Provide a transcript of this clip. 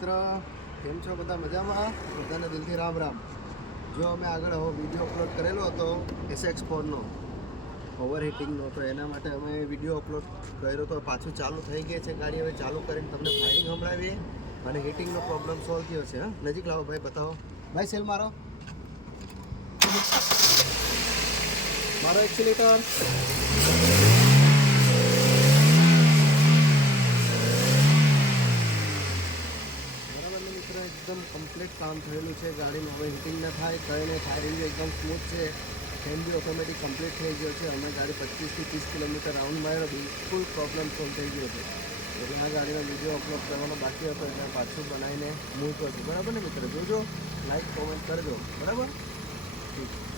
મિત્ર, કેમ છો બધા? મજામાં? બધાને દિલથી રામ રામ. જો અમે આગળ વિડીયો અપલોડ કરેલો હતો SX4નો ઓવરહીટિંગનો, તો એના માટે અમે વિડીયો અપલોડ કર્યો તો પાછું ચાલુ થઈ ગઈ છે ગાડી. હવે ચાલુ કરીને તમને ફાયરિંગ સંભળાવીએ અને હીટિંગનો પ્રોબ્લેમ સોલ્વ થયો છે. હા, નજીક લાવો ભાઈ, બતાવો ભાઈ. સેલ મારો એક્સિલેટર. એકદમ કમ્પ્લીટ કામ થયેલું છે ગાડીમાં. હવે હીટિંગ ન થાય, કંઈ નહીં, ફાયરિંગ એકદમ સ્મૂથ છે. ફેન બી ઓટોમેટિક કમ્પ્લીટ થઈ ગયો છે. અમે ગાડી 25 થી 30 કિલોમીટર રાઉન્ડ માર્યો, બિલકુલ પ્રોબ્લેમ સોલ્વ થઈ ગયો છે. એટલે આ ગાડીનો વિડીયો અપલોડ કરવાનો બાકી હતો, એટલે પાછું બનાવીને મૂક્યો છે. બરાબર ને મિત્ર? જોજો, લાઈક કોમેન્ટ કરજો. બરાબર, ઠીક.